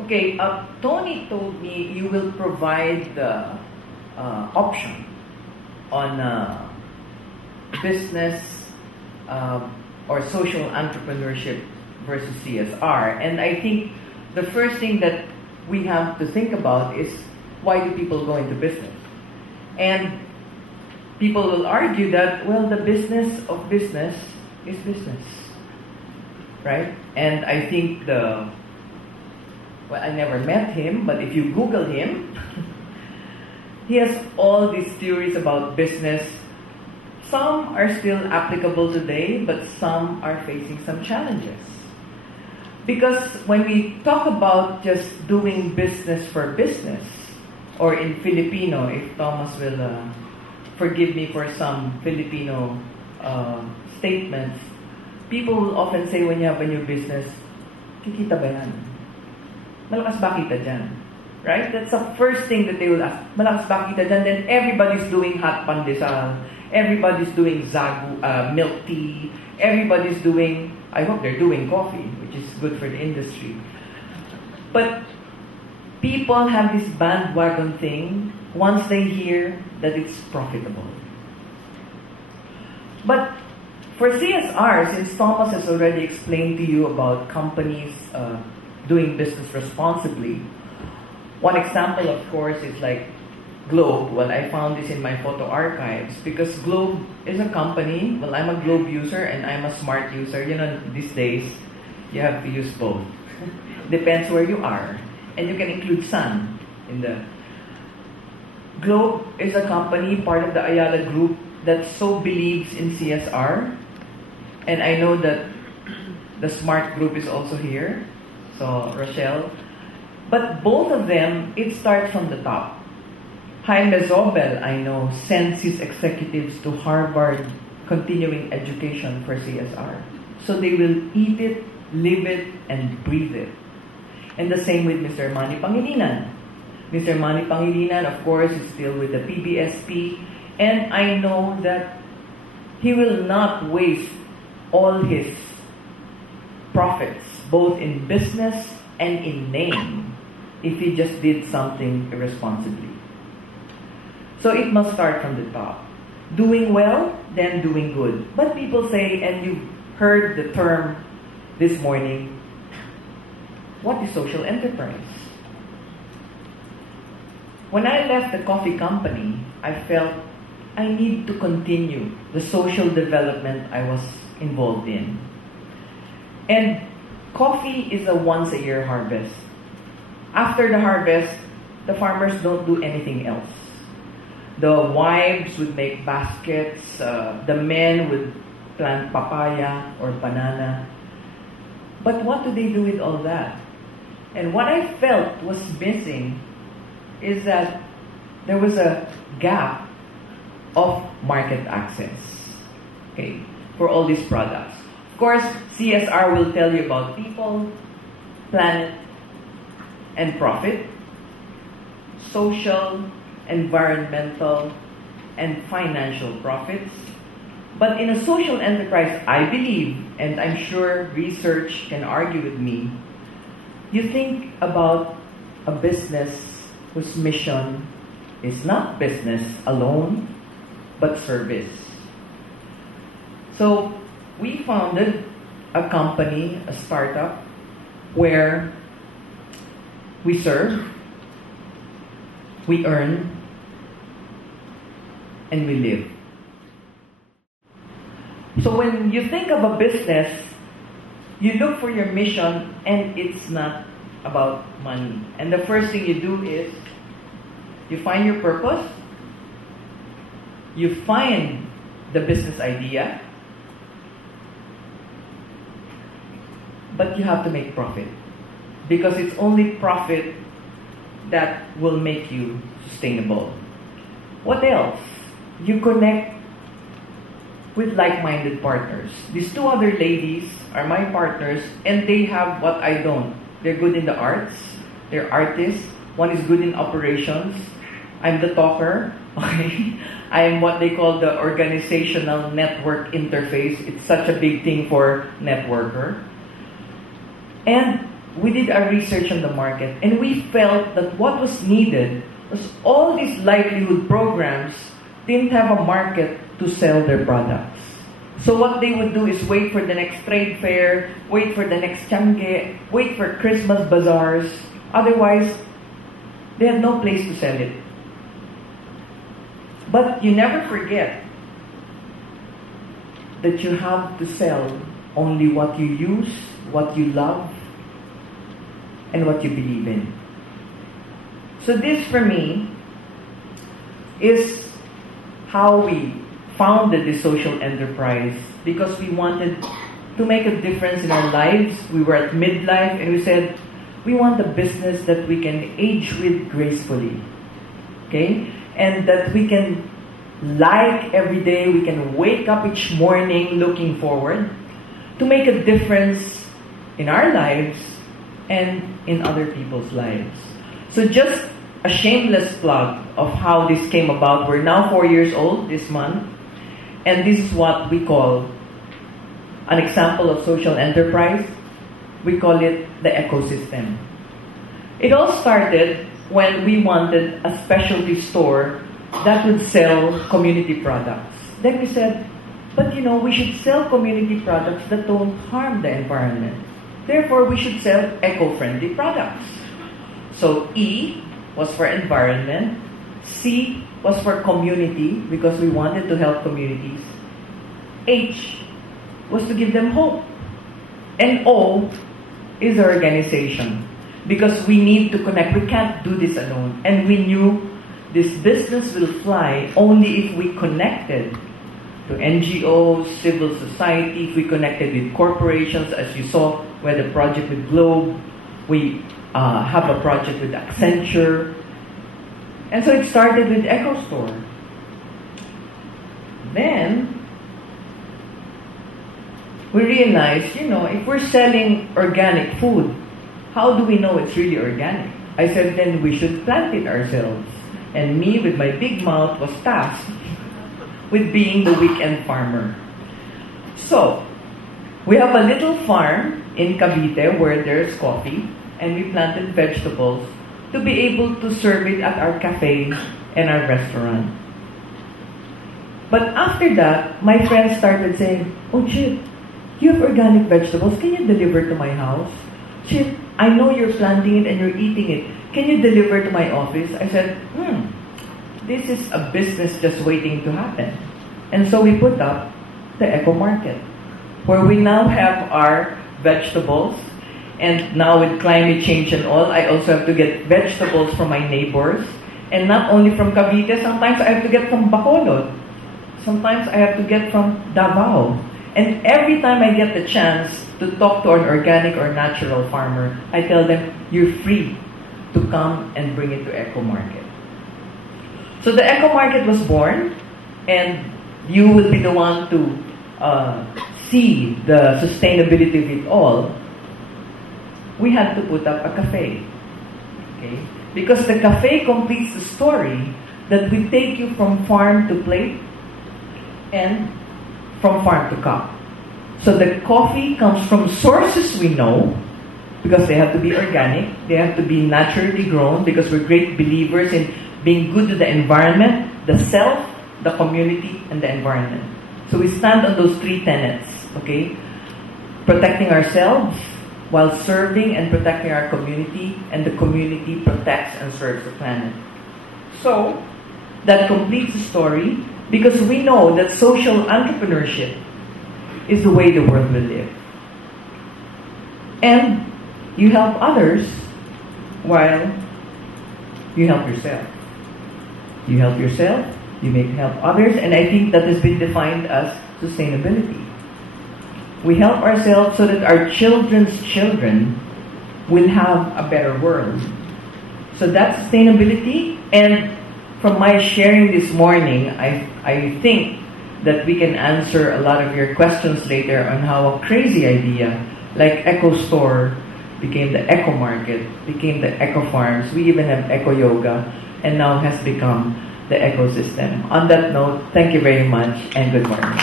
Okay, Tony told me you will provide the option on business or social entrepreneurship versus CSR. And I think the first thing that we have to think about is, why do people go into business? And people will argue that, well, the business of business is business, right? And I think well, I never met him, but if you Google him, he has all these theories about business. Some are still applicable today, but some are facing some challenges. Because when we talk about just doing business for business, or in Filipino, if Thomas will forgive me for some Filipino statements, people will often say when you have a new business, kikita ba yan? Malakas ba kita dyan? Right? That's the first thing that they will ask. Malakas ba kita dyan? Then everybody's doing hot pandesal. Everybody's doing zagu, milk tea. Everybody's doing, I hope they're doing coffee, which is good for the industry. But people have this bandwagon thing once they hear that it's profitable. But for CSR, since Thomas has already explained to you about companies doing business responsibly, one example, of course, is like Globe. Well, I found this in my photo archives because Globe is a company. Well, I'm a Globe user and I'm a smart user. You know, these days, you have to use both. Depends where you are. And you can include Sun in the... Globe is a company, part of the Ayala Group, that so believes in CSR. And I know that the Smart Group is also here. So, Rochelle. But both of them, it starts from the top. Jaime Zobel, I know, sends his executives to Harvard continuing education for CSR. So they will eat it, live it, and breathe it. And the same with Mr. Manny Pangilinan. Mr. Manny Pangilinan, of course, is still with the PBSP. And I know that he will not waste all his profits, both in business and in name, if he just did something irresponsibly. So it must start from the top. Doing well, then doing good. But people say, and you've heard the term this morning, what is social enterprise? When I left the coffee company, I felt I need to continue the social development I was involved in. And coffee is a once-a-year harvest. After the harvest, the farmers don't do anything else. The wives would make baskets, the men would plant papaya or banana. But what do they do with all that? And what I felt was missing is that there was a gap of market access, okay, for all these products. Of course, CSR will tell you about people, planet, and profit, social, environmental, and financial profits. But in a social enterprise, I believe, and I'm sure research can argue with me, you think about a business whose mission is not business alone, but service. So we founded a company, a startup, where we serve, we earn, and we live. So when you think of a business, you look for your mission, and it's not about money. And the first thing you do is you find your purpose, you find the business idea, but you have to make profit. Because it's only profit that will make you sustainable. What else? You connect with like-minded partners. These two other ladies are my partners, and they have what I don't. They're good in the arts. They're artists. One is good in operations. I'm the talker. Okay? I am what they call the organizational network interface. It's such a big thing for networker. And we did our research on the market, and we felt that what was needed was all these livelihood programs didn't have a market to sell their products. So what they would do is wait for the next trade fair, wait for the next Tiangge, wait for Christmas bazaars. Otherwise, they had no place to sell it. But you never forget that you have to sell only what you use, what you love, and what you believe in. So this, for me, is how we founded the social enterprise, because we wanted to make a difference in our lives. We were at midlife, and we said, we want a business that we can age with gracefully. Okay? And that we can like every day, we can wake up each morning looking forward to make a difference in our lives and in other people's lives. So just a shameless plug of how this came about. We're now 4 years old this month, and this is what we call an example of social enterprise. We call it the ecosystem. It all started when we wanted a specialty store that would sell community products. Then we said, but we should sell community products that don't harm the environment. Therefore, we should sell eco-friendly products. So E was for environment, C was for community, because we wanted to help communities. H was to give them hope. And O is our organization, because we need to connect. We can't do this alone. And we knew this business will fly only if we connected to NGOs, civil society, if we connected with corporations, as you saw, we had a project with Globe, we have a project with Accenture. And so it started with EcoStore. Then, we realized, if we're selling organic food, how do we know it's really organic? I said, then we should plant it ourselves. And me, with my big mouth, was tasked with being the weekend farmer. So, we have a little farm in Cavite where there's coffee, and we planted vegetables to be able to serve it at our cafe and our restaurant. But after that, my friends started saying, oh, Chip, you have organic vegetables. Can you deliver to my house? Chip, I know you're planting it and you're eating it. Can you deliver to my office? I said, this is a business just waiting to happen. And so we put up the Eco Market, where we now have our vegetables. And now with climate change and all, I also have to get vegetables from my neighbors. And not only from Cavite, sometimes I have to get from Bacolod. Sometimes I have to get from Davao. And every time I get the chance to talk to an organic or natural farmer, I tell them, you're free to come and bring it to Eco Market. So the Eco Market was born, and you will be the one to see the sustainability of it all. We had to put up a cafe. Okay? Because the cafe completes the story that we take you from farm to plate and from farm to cup. So the coffee comes from sources we know, because they have to be organic, they have to be naturally grown, because we're great believers in being good to the environment, the self, the community, and the environment. So we stand on those three tenets, okay? Protecting ourselves while serving and protecting our community, and the community protects and serves the planet. So, that completes the story, because we know that social entrepreneurship is the way the world will live. And you help others while you help yourself. You help yourself, you help others, and I think that has been defined as sustainability. We help ourselves so that our children's children will have a better world. So that's sustainability. And from my sharing this morning, I think that we can answer a lot of your questions later on how a crazy idea like Eco Store became the Eco Market, became the Eco Farms. We even have Eco Yoga, and now has become the ecosystem. On that note, thank you very much and good morning.